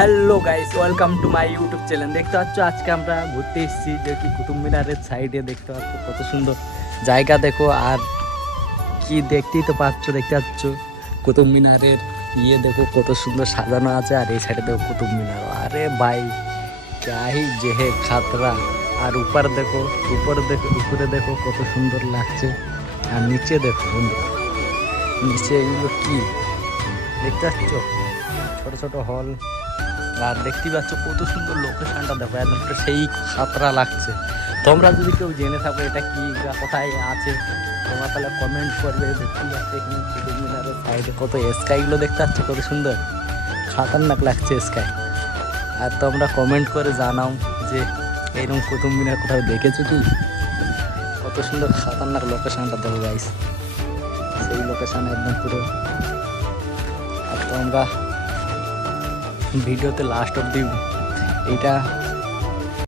Hello guys, welcome to my YouTube channel. দেখতে পাচ্ছ আজকে আমরা ঘুরতে এসেছি, যে কি কুতুব মিনারের সাইডে দেখতে পাচ্ছ কত সুন্দর জায়গা। দেখো আর কি দেখতেই তো পাচ্ছ, দেখতে পাচ্ছ কুতুব মিনারের দেখো কত সুন্দর সাজানো আছে। আর এই সাইডে দেখো কুতুব মিনার, আরে ভাই ক্যাহি জেহে খাতরা। আর উপরে দেখো উপরে দেখো কত সুন্দর লাগছে। আর নিচে দেখো বন্ধুরা, নিচে এগুলো কি দেখতে পাচ্ছ, ছোট ছোট হল। আর দেখতে পাচ্ছ কত সুন্দর লোকেশনটা, দেখো একদম সেই খাতরা লাগছে। তোমরা যদি কেউ জেনে থাকো এটা কি কোথায় আছে, তোমরা তাহলে কমেন্ট করবে। দেখতে পাচ্ছ এখানে কুতুব মিনারের সাইডে কত স্কাইগুলো দেখতে পাচ্ছ, কত সুন্দর খাতারনাক লাগছে স্কাই। আর তোমরা কমেন্ট করে জানাও যে এইরকম কুতুব মিনার কোথাও দেখেছো কি। কত সুন্দর খাতারনাক লোকেশনটা দেখো গাইস, সেই লোকেশন একদম পুরো। আর তোমরা ভিডিওতে লাস্ট অব্দি এইটা